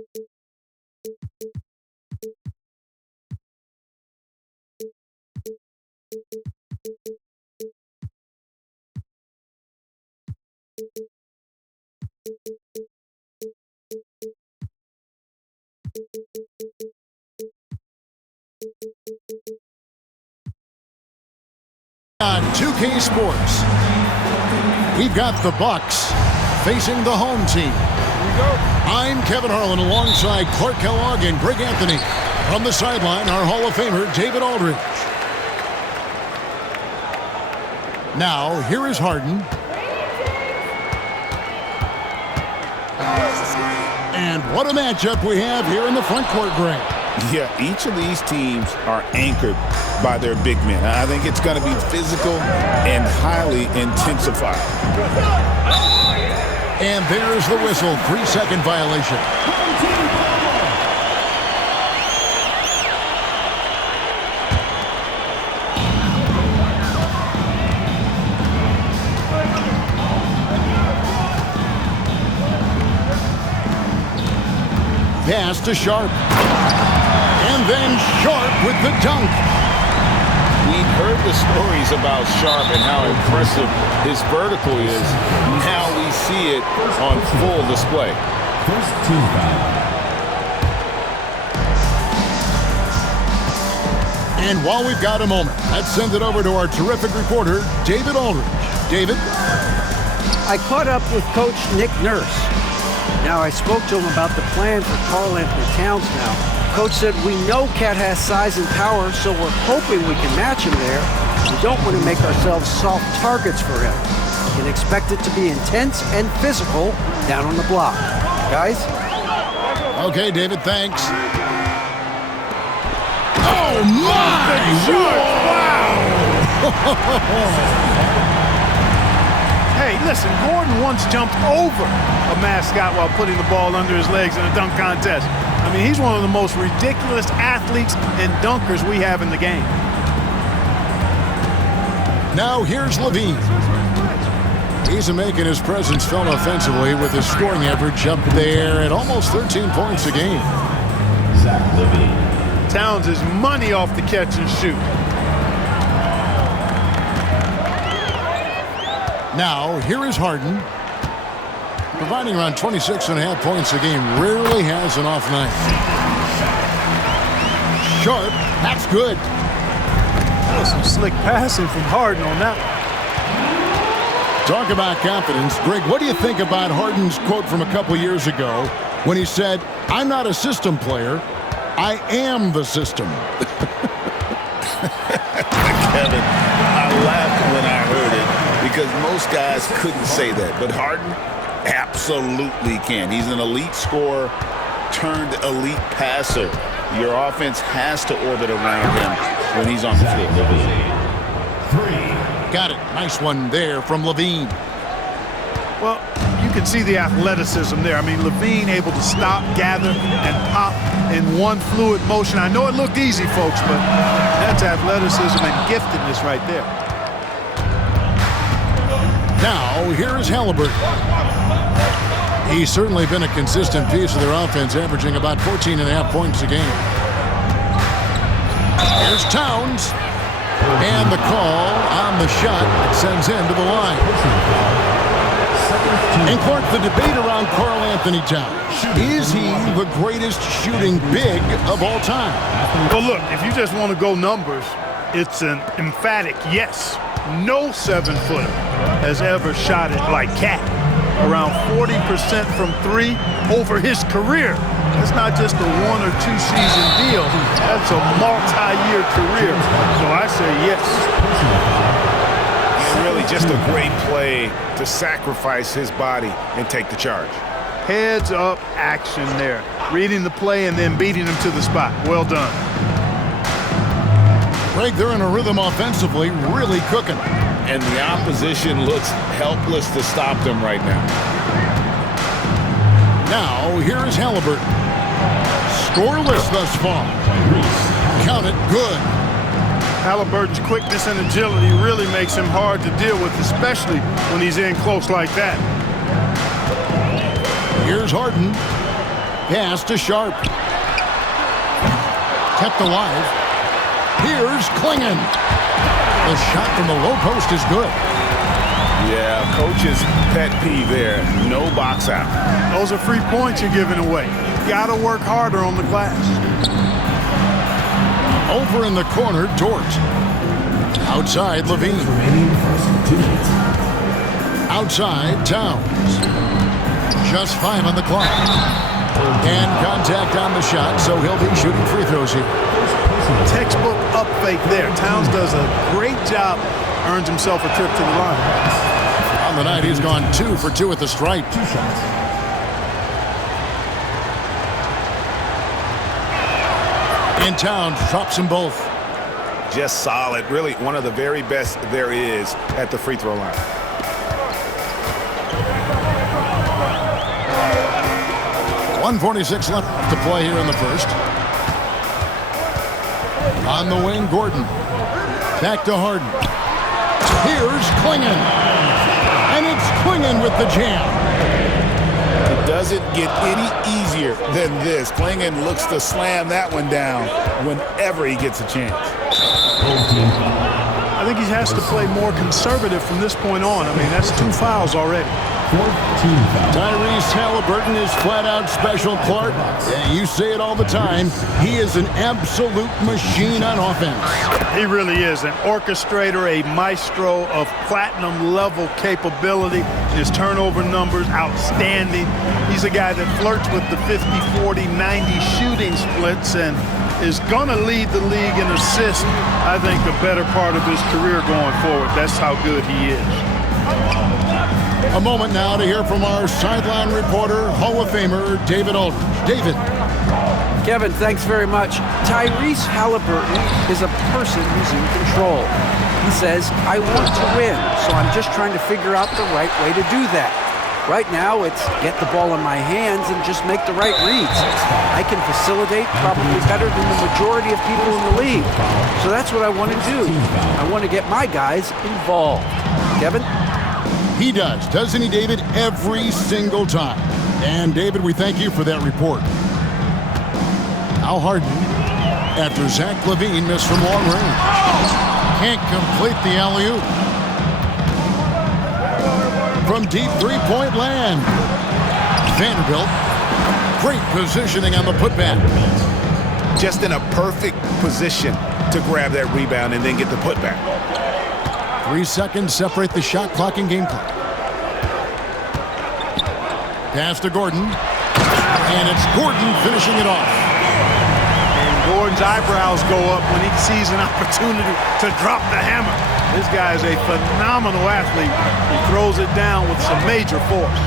On 2K Sports, we've got the Bucks facing the home team. I'm Kevin Harlan alongside Clark Kellogg and Greg Anthony. From the sideline, our Hall of Famer, David Aldridge. Now, here is Harden. And what a matchup we have here in the front court, Greg. Yeah, each of these teams are anchored by their big men. I think it's going to be physical and highly intensified. And there's the whistle, 3-second violation. Pass to Sharp. And then Sharp with the dunk. We've heard the stories about Sharp and how impressive his vertical is. Now we see it on full display. First team foul. And while we've got a moment, let's send it over to our terrific reporter, David Aldridge. David? I caught up with Coach Nick Nurse. Now, I spoke to him about the plan for Karl-Anthony Towns now. Coach said, we know Cat has size and power, so we're hoping we can match him there. We don't want to make ourselves soft targets for him. We can expect it to be intense and physical down on the block. Guys? Okay, David, thanks. Oh, my! Wow! Hey, listen, Gordon once jumped over a mascot while putting the ball under his legs in a dunk contest. I mean, he's one of the most ridiculous athletes and dunkers we have in the game. Now here's LaVine. He's making his presence felt offensively with his scoring average up there at almost 13 points a game. Zach LaVine. Towns is money off the catch and shoot. Now, here is Harden. Providing around 26.5 points a game. Rarely has an off night. Sharp. That's good. That was some slick passing from Harden on that one. Talk about confidence. Greg, what do you think about Harden's quote from a couple years ago when he said, I'm not a system player. I am the system. Kevin, I laughed when I heard it because most guys couldn't say that. But Harden absolutely can. He's an elite scorer turned elite passer. Your offense has to orbit around him when he's on the field. Got it. Nice one there from LaVine. Well, you can see the athleticism there. I mean, LaVine able to stop, gather, and pop in one fluid motion. I know it looked easy, folks, but that's athleticism and giftedness right there. Now, here is Halliburton. He's certainly been a consistent piece of their offense, averaging about 14.5 points a game. Here's Towns. And the call on the shot that sends him to the line. And Clark, the debate around Karl-Anthony Towns. Is he the greatest shooting big of all time? Well, look, if you just want to go numbers, it's an emphatic yes. No 7-footer has ever shot it like Cat. Around 40% from three over his career. That's not just a 1 or 2 season deal. That's a multi-year career. So I say yes. It's really just a great play to sacrifice his body and take the charge. Heads up action there. Reading the play and then beating him to the spot. Well done. Greg, they're in a rhythm offensively, really cooking. And the opposition looks helpless to stop them right now. Now, here is Halliburton. Scoreless thus far. Count it, good. Halliburton's quickness and agility really makes him hard to deal with, especially when he's in close like that. Here's Harden. Pass to Sharp. Kept alive. Here's Klingon. The shot from the low post is good. Yeah, coach's pet peeve there. No box out. Those are free points you're giving away. You got to work harder on the glass. Over in the corner, Dort. Outside, Levine. Remaining first 2 minutes. Outside, Towns. Just 5 on the clock. And contact on the shot, so he'll be shooting free throws here. Textbook up fake there. Towns does a great job, earns himself a trip to the line. On the night, he's gone 2 for 2 at the stripe. 2 shots. And Towns drops them both. Just solid. Really one of the very best there is at the free throw line. .146 left to play here in the first. On the wing, Gordon. Back to Harden. Here's Klingon. And it's Klingon with the jam. It doesn't get any easier than this. Klingon looks to slam that one down whenever he gets a chance. I think he has to play more conservative from this point on. I mean, that's 2 fouls already. 14 fouls. Tyrese Halliburton is flat-out special, Clark. Yeah, you say it all the time. He is an absolute machine on offense. He really is an orchestrator, a maestro of platinum-level capability. His turnover numbers, outstanding. He's a guy that flirts with the 50, 40, 90 shooting splits and is going to lead the league in assists, I think, the better part of his career going forward. That's how good he is. A moment now to hear from our sideline reporter, Hall of Famer, David Aldridge. David. Kevin, thanks very much. Tyrese Halliburton is a person who's in control. He says, I want to win, so I'm just trying to figure out the right way to do that. Right now, it's get the ball in my hands and just make the right reads. I can facilitate probably better than the majority of people in the league. So that's what I want to do. I want to get my guys involved. Kevin? He does, doesn't he, David? Every single time. And, David, we thank you for that report. Al Harden, after Zach LaVine missed from long range. Can't complete the alley-oop. From deep three-point land. Vanderbilt, great positioning on the putback. Just in a perfect position to grab that rebound and then get the putback. 3 seconds separate the shot clock and game clock. Pass to Gordon. And it's Gordon finishing it off. And Gordon's eyebrows go up when he sees an opportunity to drop the hammer. This guy is a phenomenal athlete. He throws it down with some major force.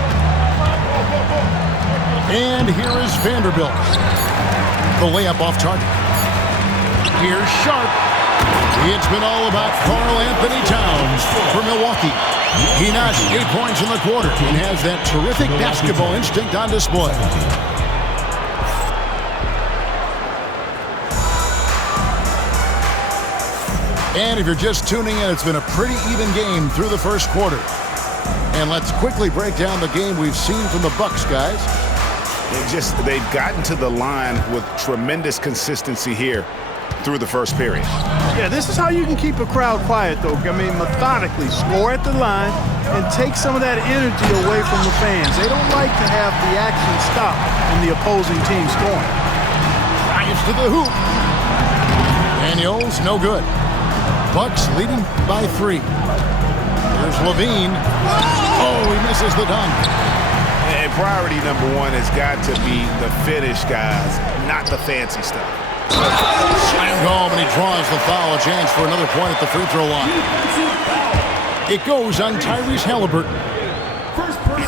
And here is Vanderbilt. The layup off target. Here's Sharp. It's been all about Karl Anthony Towns for Milwaukee. He notched 8 points in the quarter and has that terrific basketball instinct on display. And if you're just tuning in, it's been a pretty even game through the first quarter. And let's quickly break down the game we've seen from the Bucks, guys. They've gotten to the line with tremendous consistency here through the first period. Yeah, this is how you can keep a crowd quiet, though. I mean, methodically score at the line and take some of that energy away from the fans. They don't like to have the action stop when the opposing team scoring. Drives to the hoop. Daniels, no good. Bucks leading by 3. There's Levine. Oh, he misses the dunk. And priority number 1 has got to be the finish, guys, not the fancy stuff. Slammed home, and he draws the foul. A chance for another point at the free throw line. It goes on Tyrese Halliburton.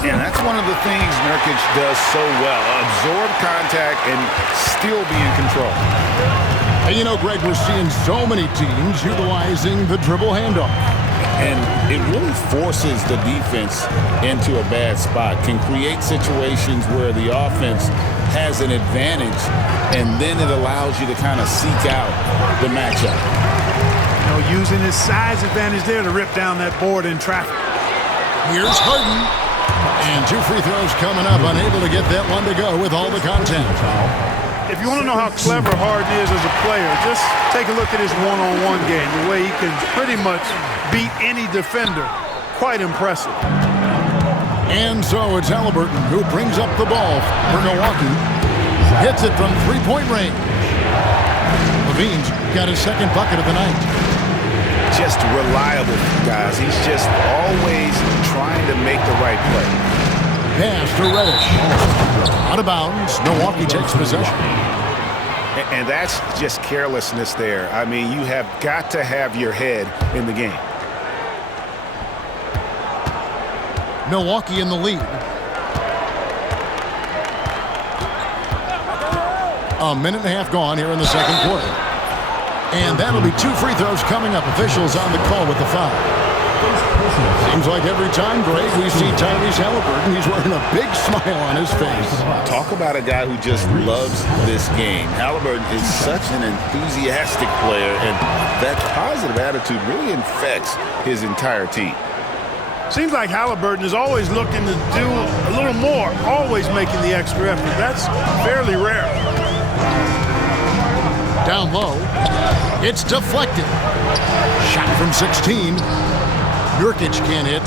And that's one of the things Nurkic does so well. Absorb contact and still be in control. And you know, Greg, we're seeing so many teams utilizing the dribble handoff. And it really forces the defense into a bad spot. Can create situations where the offense has an advantage, and then it allows you to kind of seek out the matchup. You know, using his size advantage there to rip down that board in traffic. Here's Harden. And 2 free throws coming up, unable to get that one to go with all the contact. If you want to know how clever Harden is as a player, just take a look at his one-on-one game, the way he can pretty much beat any defender. Quite impressive. And so it's Halliburton who brings up the ball for Milwaukee. Hits it from three-point range. Levine's got his second bucket of the night. Just reliable, guys. He's just always trying to make the right play. Pass to Reddish. Out of bounds. Milwaukee takes possession. And that's just carelessness there. I mean, you have got to have your head in the game. Milwaukee in the lead. A minute and a half gone here in the second quarter. And that'll be 2 free throws coming up. Officials on the call with the foul. Seems like every time, Greg, we see Tyrese Halliburton, he's wearing a big smile on his face. Talk about a guy who just loves this game. Halliburton is such an enthusiastic player, and that positive attitude really infects his entire team. Seems like Halliburton is always looking to do a little more, always making the extra effort. That's fairly rare. Down low. It's deflected. Shot from 16. Nurkic can't hit.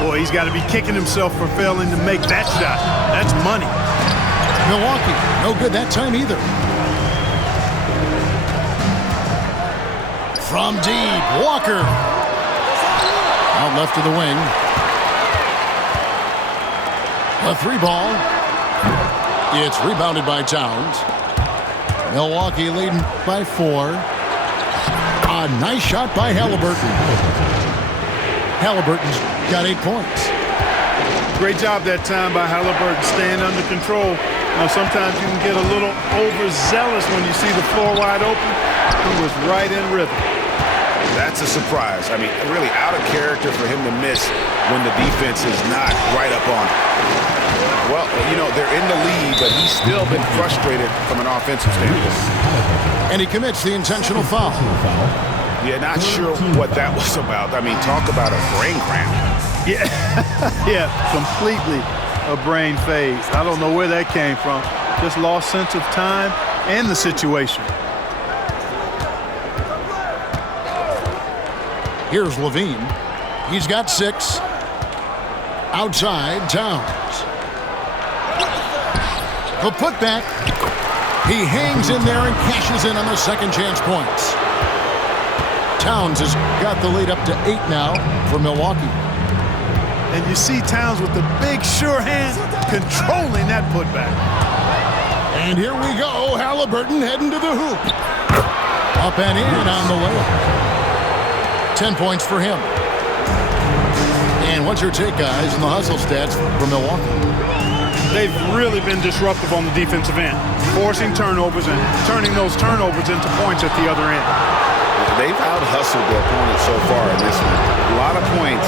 Boy, he's got to be kicking himself for failing to make that shot. That's money. Milwaukee, no good that time either. From deep, Walker. Out left to the wing. A 3-ball. It's rebounded by Towns. Milwaukee leading by 4. A nice shot by Halliburton. Halliburton's got 8 points. Great job that time by Halliburton, staying under control. Now, sometimes you can get a little overzealous when you see the floor wide open. He was right in rhythm. That's a surprise. I mean, really out of character for him to miss when the defense is not right up on him. Well, you know, they're in the lead, but he's still been frustrated from an offensive standpoint. And he commits the intentional foul. Yeah, not sure what that was about. I mean, talk about a brain cramp. Yeah, yeah, completely a brain phase. I don't know where that came from. Just lost sense of time and the situation. Here's Levine. He's got 6. Outside, Towns. The putback. He hangs in there and cashes in on the second chance points. Towns has got the lead up to 8 now for Milwaukee. And you see Towns with the big sure hand controlling that putback. And here we go. Halliburton heading to the hoop. Up and in on the layup. 10 points for him. And what's your take, guys, on the hustle stats for Milwaukee? They've really been disruptive on the defensive end, forcing turnovers and turning those turnovers into points at the other end. They've out-hustled their opponent so far in this one. A lot of points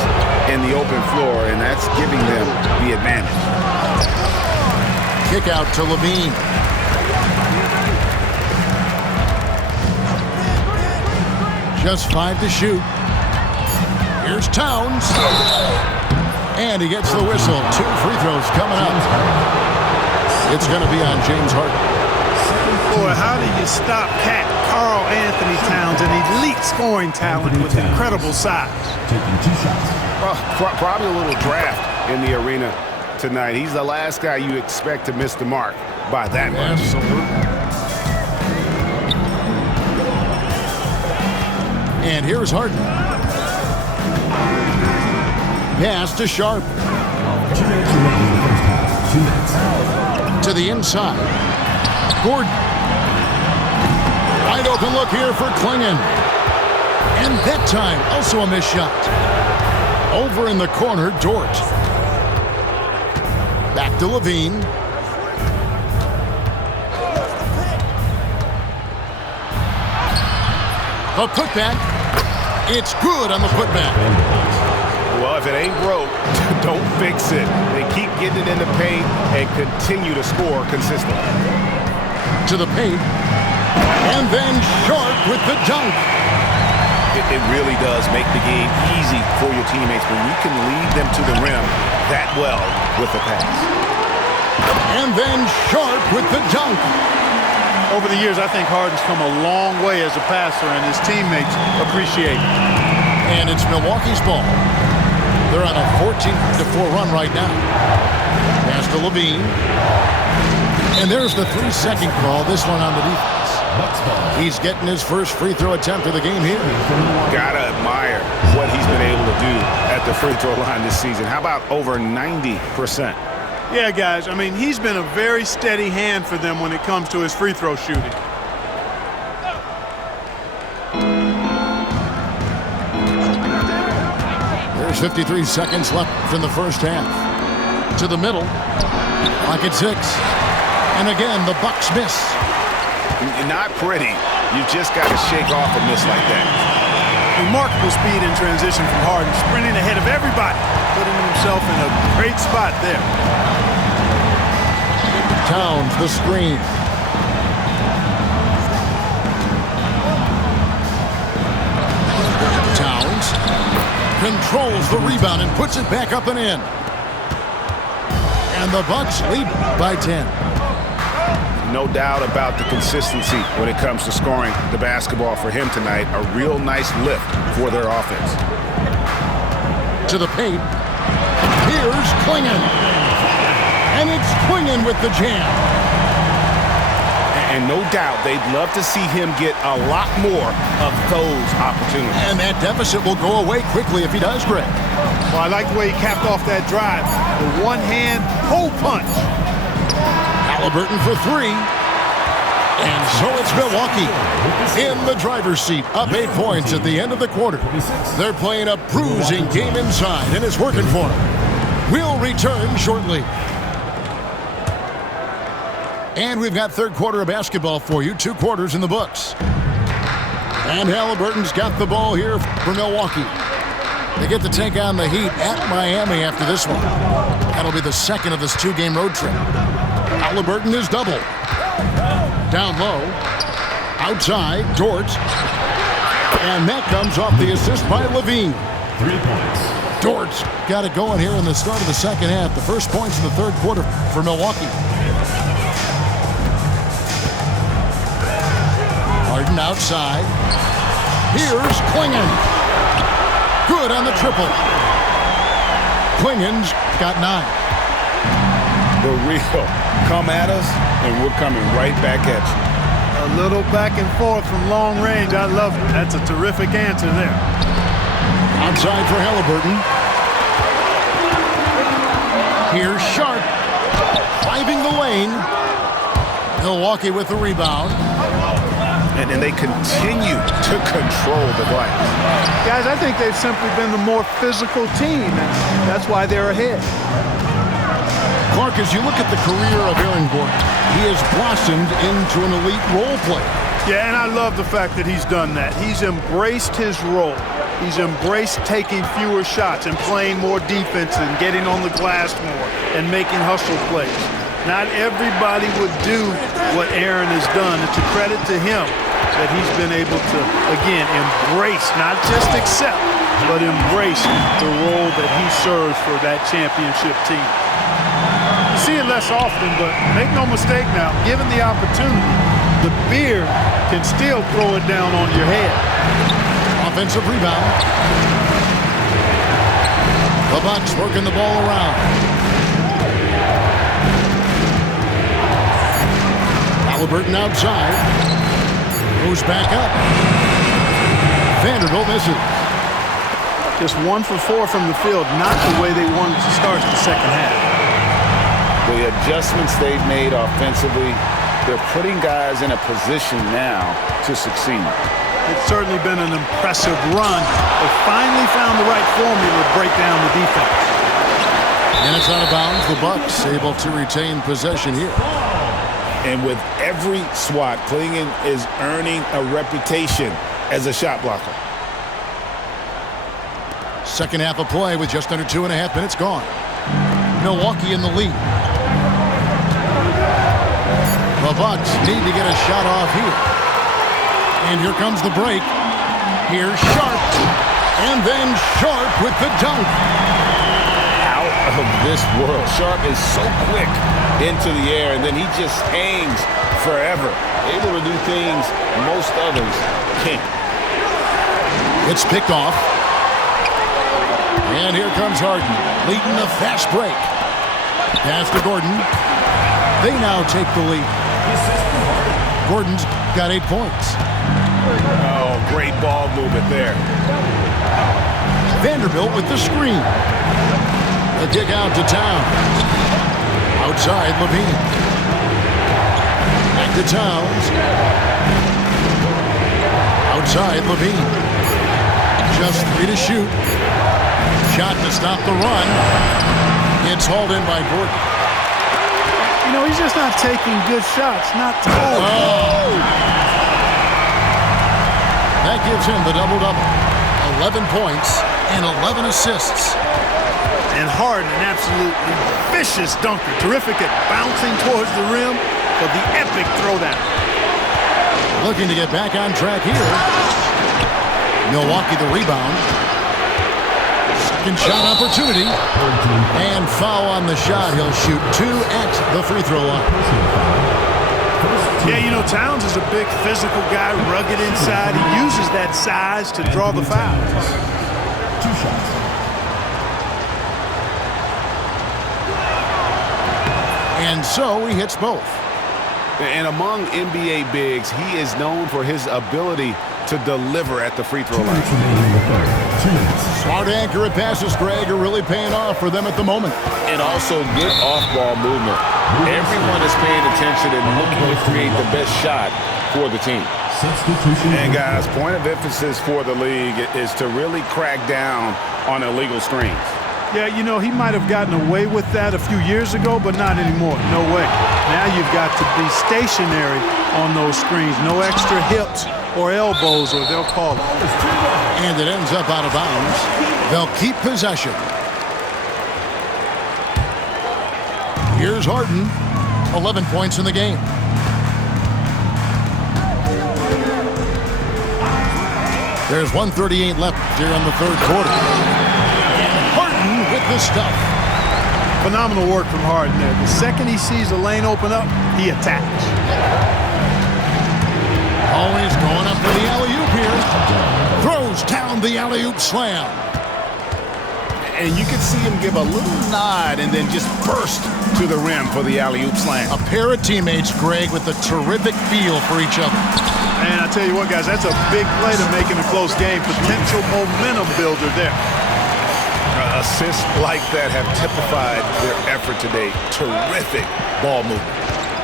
in the open floor, and that's giving them the advantage. Kick out to Levine. Just 5 to shoot. Here's Towns. And he gets the whistle. 2 free throws coming up. It's going to be on James Harden. Boy, how do you stop Cat Karl Anthony Towns, an elite scoring talent with incredible size? Taking 2 shots. Well, probably a little draft in the arena tonight. He's the last guy you expect to miss the mark by that much. Absolutely. And here's Harden. Pass to Sharp. 2 minutes remaining in the first half. 2 minutes. To the inside. Gordon. Wide open look here for Klingon. And that time, also a missed shot. Over in the corner, Dort. Back to Levine. A putback. It's good on the putback. Well, if it ain't broke, don't fix it. They keep getting it in the paint and continue to score consistently. To the paint. And then Sharp with the dunk. It really does make the game easy for your teammates when you can lead them to the rim that well with the pass. And then Sharp with the dunk. Over the years, I think Harden's come a long way as a passer, and his teammates appreciate it. And it's Milwaukee's ball. They're on a 14-4 run right now. Pass to Levine. And there's the 3-second call, this one on the defense. He's getting his first free throw attempt of the game here. Gotta admire what he's been able to do at the free throw line this season. How about over 90%? Yeah, guys, I mean, he's been a very steady hand for them when it comes to his free throw shooting. There's 53 seconds left in the first half. To the middle. Clock at 6. And again, the Bucks miss. Not pretty. You just got to shake off a miss like that. Remarkable speed in transition from Harden, sprinting ahead of everybody, putting himself in a great spot there. Towns, the screen. Towns controls the rebound and puts it back up and in. And the Bucks lead by 10. No doubt about the consistency when it comes to scoring the basketball for him tonight. A real nice lift for their offense. To the paint. Here's Klingon. And it's Klingon with the jam. And no doubt they'd love to see him get a lot more of those opportunities. And that deficit will go away quickly if he does, Greg. Well, I like the way he capped off that drive. The one-hand hole punch. Halliburton for 3. And so it's Milwaukee in the driver's seat, up 8 points at the end of the quarter. They're playing a bruising game inside, and it's working for them. We'll return shortly. And we've got third quarter of basketball for you, 2 quarters in the books. And Halliburton's got the ball here for Milwaukee. They get to take on the Heat at Miami after this one. That'll be the second of this 2-game road trip. Halliburton is double. Down low. Outside, Dort. And that comes off the assist by Levine. 3 points. Dort's got it going here in the start of the second half. The first points in the third quarter for Milwaukee. Harden outside. Here's Klingon. Good on the triple. Klingon's got 9. The real come at us, and we're coming right back at you. A little back and forth from long range. I love it. That's a terrific answer there. Outside for Halliburton. Here's Sharp. Driving the lane. Milwaukee with the rebound. And they continue to control the glass. Guys, I think they've simply been the more physical team, and that's why they're ahead. Clark, as you look at the career of Aaron Gordon, he has blossomed into an elite role player. Yeah, and I love the fact that he's done that. He's embraced his role. He's embraced taking fewer shots and playing more defense and getting on the glass more and making hustle plays. Not everybody would do what Aaron has done. It's a credit to him that he's been able to, again, embrace, not just accept, but embrace the role that he serves for that championship team. You see it less often, but make no mistake now, given the opportunity, the beer can still throw it down on your head. Offensive rebound. The Bucks working the ball around. Halliburton outside. Goes back up. Vanderbilt misses. Just 1 for 4 from the field, not the way they wanted to start the second half. The adjustments they've made offensively, they're putting guys in a position now to succeed. It's certainly been an impressive run. They finally found the right formula to break down the defense. And it's out of bounds. The Bucks able to retain possession here. And with every swat, Klingon is earning a reputation as a shot blocker. Second half of play with just under 2.5 minutes gone. Milwaukee in the lead. The Bucks need to get a shot off here. And here comes the break. Here's Sharp. And then Sharp with the dunk. Out of this world. Sharp is so quick into the air, and then he just hangs forever. Able to do things most others can't. It's picked off. And here comes Harden, leading the fast break. Pass to Gordon. They now take the lead. Gordon's got 8 points. Oh, great ball movement there. Vanderbilt with the screen. The kick out to Towns. Outside, Levine. Back to Towns. Outside, Levine. Just 3 to shoot. Shot to stop the run. It's hauled in by Gordon. You know, he's just not taking good shots. That gives him the double-double. 11 points and 11 assists. And Harden, an absolutely vicious dunker. Terrific at bouncing towards the rim for the epic throwdown. Looking to get back on track here. Milwaukee the rebound. Second shot opportunity. And foul on the shot. He'll shoot 2 at the free throw line. Yeah, you know, Towns is a big physical guy, rugged inside. He uses that size to draw the fouls. 2 shots. And so he hits both. And among NBA bigs, he is known for his ability to deliver at the free throw 2 line. minutes remaining in the third. 2 minutes. Smart, accurate passes, Greg, are really paying off for them at the moment. And also good off-ball movement. Everyone is paying attention and looking to create the best shot for the team. Substitution. And guys, point of emphasis for the league is to really crack down on illegal screens. Yeah, you know, he might have gotten away with that a few years ago, but not anymore. No way. Now you've got to be stationary on those screens. No extra hips or elbows, or they'll call it. And it ends up out of bounds. They'll keep possession. Here's Harden. 11 points in the game. There's 1:38 left here in the third quarter. Harden with the stuff. Phenomenal work from Harden there. The second he sees a lane open up, he attacks. Always going up for the alley-oop here. Throws down the alley-oop slam. And you can see him give a little nod and then just burst to the rim for the alley-oop slam. A pair of teammates, Greg, with a terrific feel for each other. And I tell you what, guys, that's a big play to make in a close game. Potential momentum builder there. Assists like that have typified their effort today. Terrific ball movement.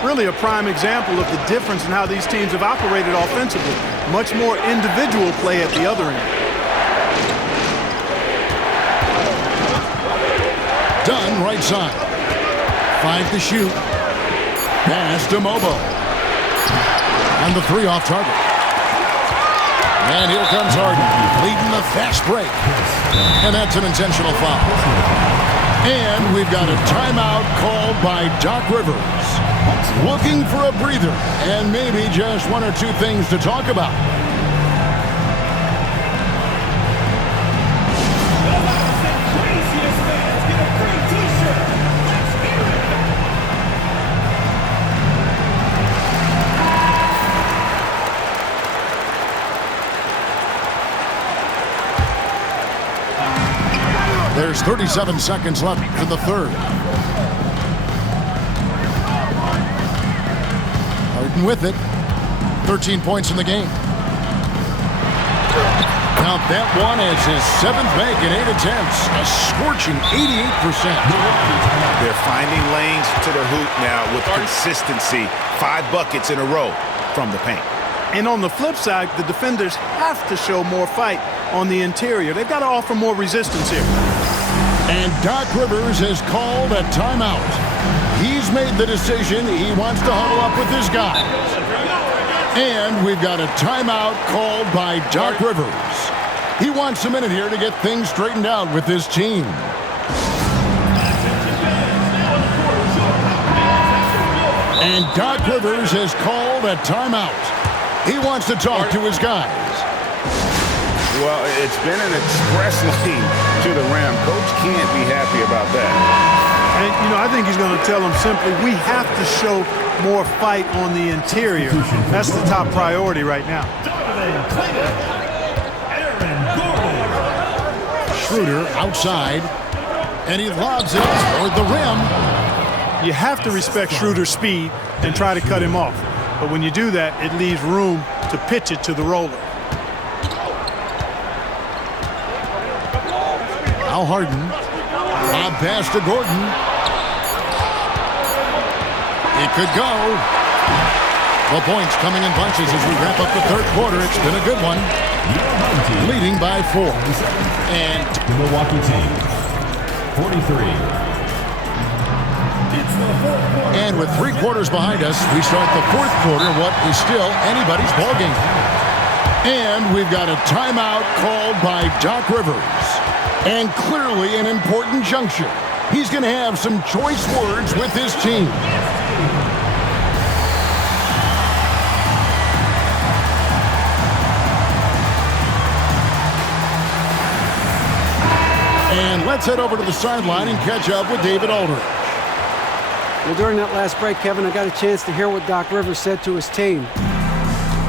Really a prime example of the difference in how these teams have operated offensively. Much more individual play at the other end. Dunn right side. 5 to shoot. Pass to Mobo. And the 3 off target. And here comes Harden, leading the fast break. And that's an intentional foul. And we've got a timeout called by Doc Rivers. Looking for a breather and maybe just 1 or 2 things to talk about. There's 37 seconds left in the third. Harden with it. 13 points in the game. Now that one is his 7th make in 8 attempts. A scorching 88%. They're finding lanes to the hoop now with consistency. 5 buckets in a row from the paint. And on the flip side, the defenders have to show more fight on the interior. They've got to offer more resistance here. And Doc Rivers has called a timeout. He's made the decision. He wants to huddle up with his guys. And we've got a timeout called by Doc Rivers. He wants a minute here to get things straightened out with his team. And Doc Rivers has called a timeout. He wants to talk to his guys. Well, it's been an express lane to the rim. Coach can't be happy about that. And, you know, I think he's going to tell them simply, we have to show more fight on the interior. That's the top priority right now. Schroeder outside, and he lobs it toward the rim. You have to respect Schroeder's speed and try to cut him off. But when you do that, it leaves room to pitch it to the roller. Al Harden. Lob pass to Gordon. It could go. The points coming in bunches as we wrap up the third quarter. It's been a good one. Leading by 4. And The Milwaukee team, 43. And with 3 quarters behind us, we start the fourth quarter, what is still anybody's ballgame. And we've got a timeout called by Doc Rivers. And clearly an important juncture. He's going to have some choice words with his team. And let's head over to the sideline and catch up with David Aldridge. Well, during that last break, Kevin, I got a chance to hear what Doc Rivers said to his team.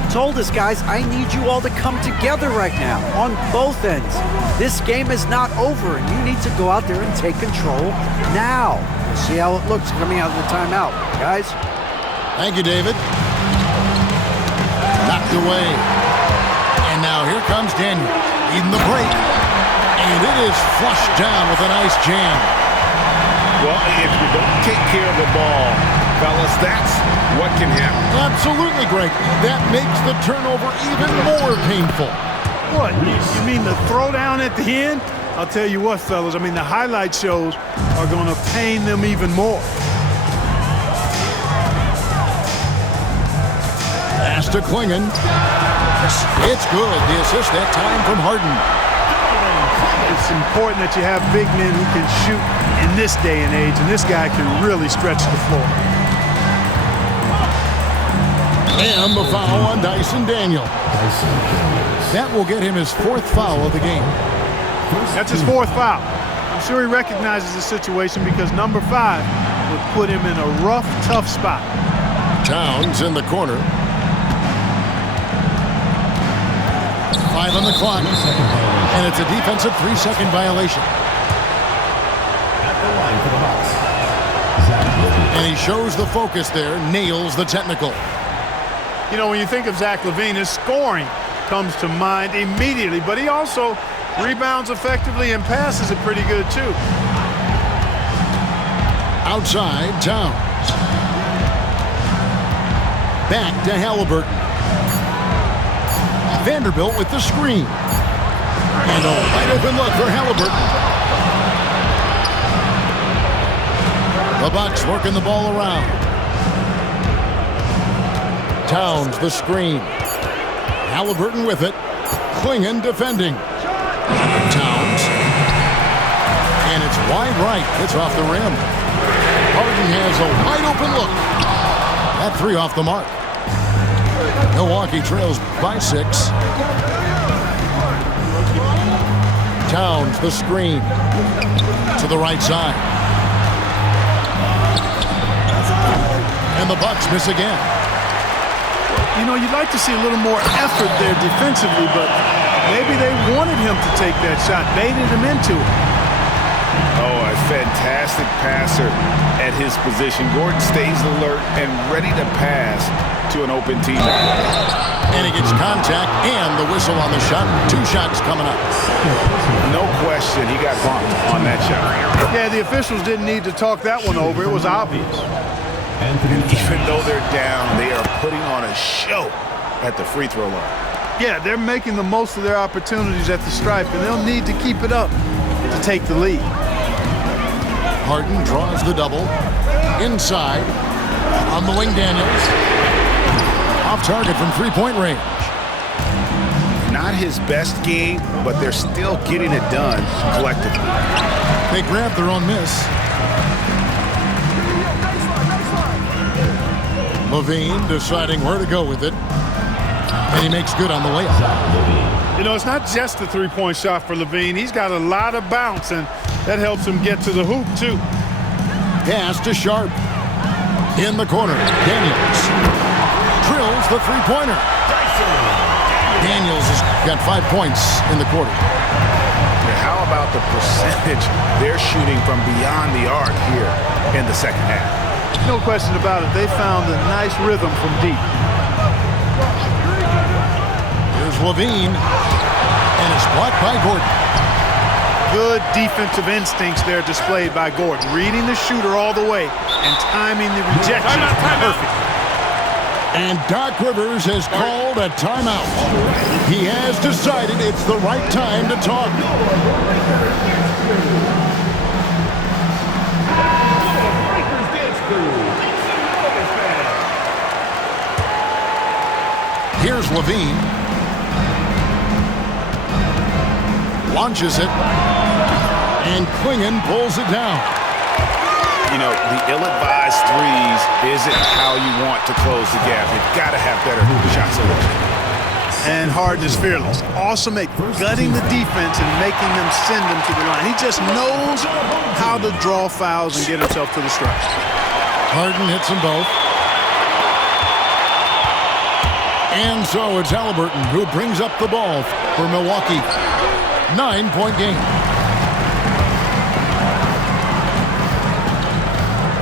Told us, guys, I need you all to come together right now on both ends. This game is not over, and you need to go out there and take control now. We'll see how it looks coming out of the timeout, guys. Thank you, David. Knocked away. And now here comes Daniel, leading the break. And it is flushed down with a nice jam. Well, if you don't take care of the ball, fellas, that's what can happen. Absolutely, Greg. That makes the turnover even more painful. What? You mean the throwdown at the end? I'll tell you what, fellas. I mean, the highlight shows are going to pain them even more. Pass to Klingon. It's good. The assist that time from Harden. It's important that you have big men who can shoot in this day and age, and this guy can really stretch the floor. And the foul on Dyson Daniel. That will get him his 4th foul of the game. That's his 4th foul. I'm sure he recognizes the situation because number 5 would put him in a rough, tough spot. Towns in the corner. 5 on the clock. And it's a defensive 3-second violation. At the line for the Bucks, Zach LaVine. And he shows the focus there, nails the technical. You know, when you think of Zach LaVine, his scoring comes to mind immediately, but he also rebounds effectively and passes it pretty good, too. Outside, Towns. Back to Halliburton. Vanderbilt with the screen. And a wide open look for Halliburton. The Bucks working the ball around. Towns the screen. Halliburton with it. Klingon defending. Towns. And it's wide right. It's off the rim. Harden has a wide open look. That 3 off the mark. Milwaukee trails by 6. Towns the screen to the right side. And the Bucks miss again. You know, you'd like to see a little more effort there defensively, but maybe they wanted him to take that shot, baited him into it. Oh, a fantastic passer at his position. Gordon stays alert and ready to pass to an open teammate. And he gets contact and the whistle on the shot. 2 shots coming up. No question, he got bumped on that shot. Yeah, the officials didn't need to talk that one over. It was obvious. Even though they're down, they are putting on a show at the free throw line. Yeah, they're making the most of their opportunities at the stripe, and they'll need to keep it up to take the lead. Harden draws the double. Inside. On the wing, Daniels. Off target from 3-point range. Not his best game, but they're still getting it done collectively. They grab their own miss. LaVine deciding where to go with it. And he makes good on the layup. You know, it's not just the three-point shot for LaVine. He's got a lot of bounce, and that helps him get to the hoop, too. Pass to Sharp. In the corner, Daniels drills the three-pointer. Daniels has got 5 points in the quarter. How about the percentage they're shooting from beyond the arc here in the second half? No question about it. They found a nice rhythm from deep. Here's LaVine, and it's blocked by Gordon. Good defensive instincts there displayed by Gordon. Reading the shooter all the way and timing the rejection perfect. And Doc Rivers has called a timeout. He has decided it's the right time to talk. Here's LaVine. Launches it. And Clingan pulls it down. You know, the ill-advised threes isn't how you want to close the gap. You've got to have better shot selection. And Harden is fearless. Awesome at gutting the defense and making them send them to the line. He just knows how to draw fouls and get himself to the stripe. Harden hits them both. And so it's Halliburton who brings up the ball for Milwaukee. 9-point game.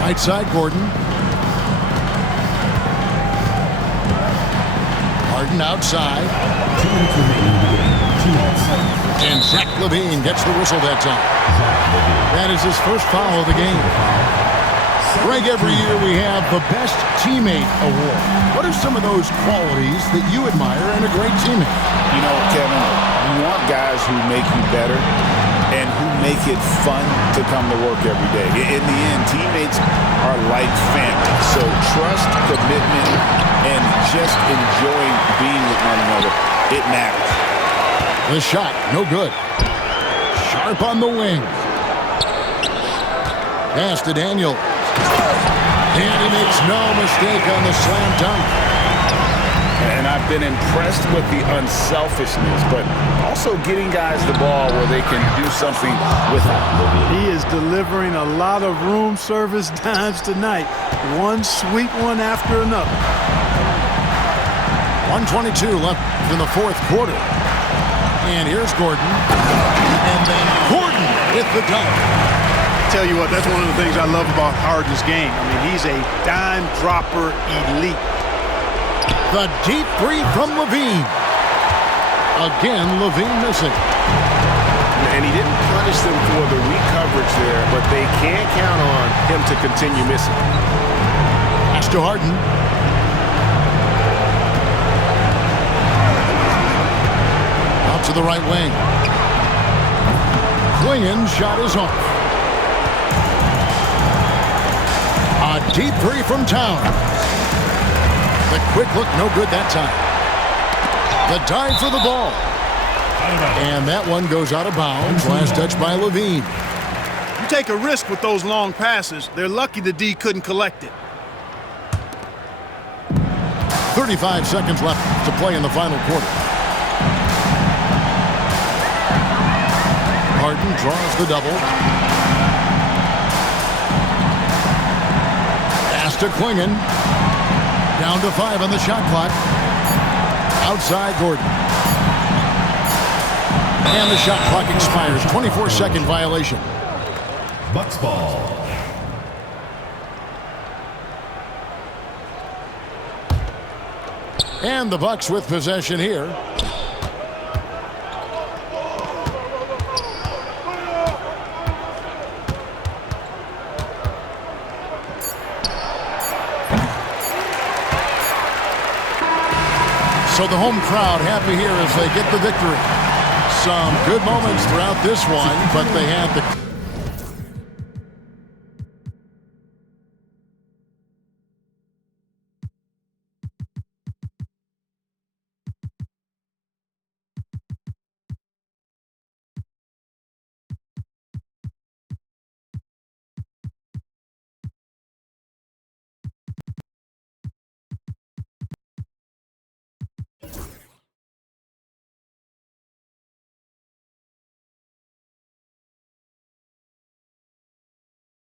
Right side, Gordon. Harden outside. And Zach LaVine gets the whistle that time. That is his first foul of the game. Greg, every year we have the Best Teammate Award. What are some of those qualities that you admire in a great teammate? You know, Kevin, you want guys who make you better and who make it fun to come to work every day. In the end, teammates are like family. So trust, commitment, and just enjoying being with one another, it matters. The shot, no good. Sharp on the wing. Pass to Daniel. And he makes no mistake on the slam dunk. And I've been impressed with the unselfishness, but also getting guys the ball where they can do something with it. He is delivering a lot of room service dimes tonight. One sweet one after another. 1:22 left in the fourth quarter. And here's Gordon. And then Gordon with the dunk. Tell you what, that's one of the things I love about Harden's game. I mean, he's a dime dropper elite. The deep three from LaVine. Again, LaVine missing. And he didn't punish them for the weak coverage there, but they can't count on him to continue missing. Pass to Harden. Out to the right wing. Clingan shot is off. A deep three from Towns. The quick look, no good that time. The dive for the ball. And that one goes out of bounds. Last touch by LaVine. You take a risk with those long passes. They're lucky the D couldn't collect it. 35 seconds left to play in the final quarter. Harden draws the double. Pass to Clingan. Down to 5 on the shot clock. Outside Gordon. And the shot clock expires. 24-second violation. Bucks ball. And the Bucks with possession here. So the home crowd happy here as they get the victory. Some good moments throughout this one, but they had the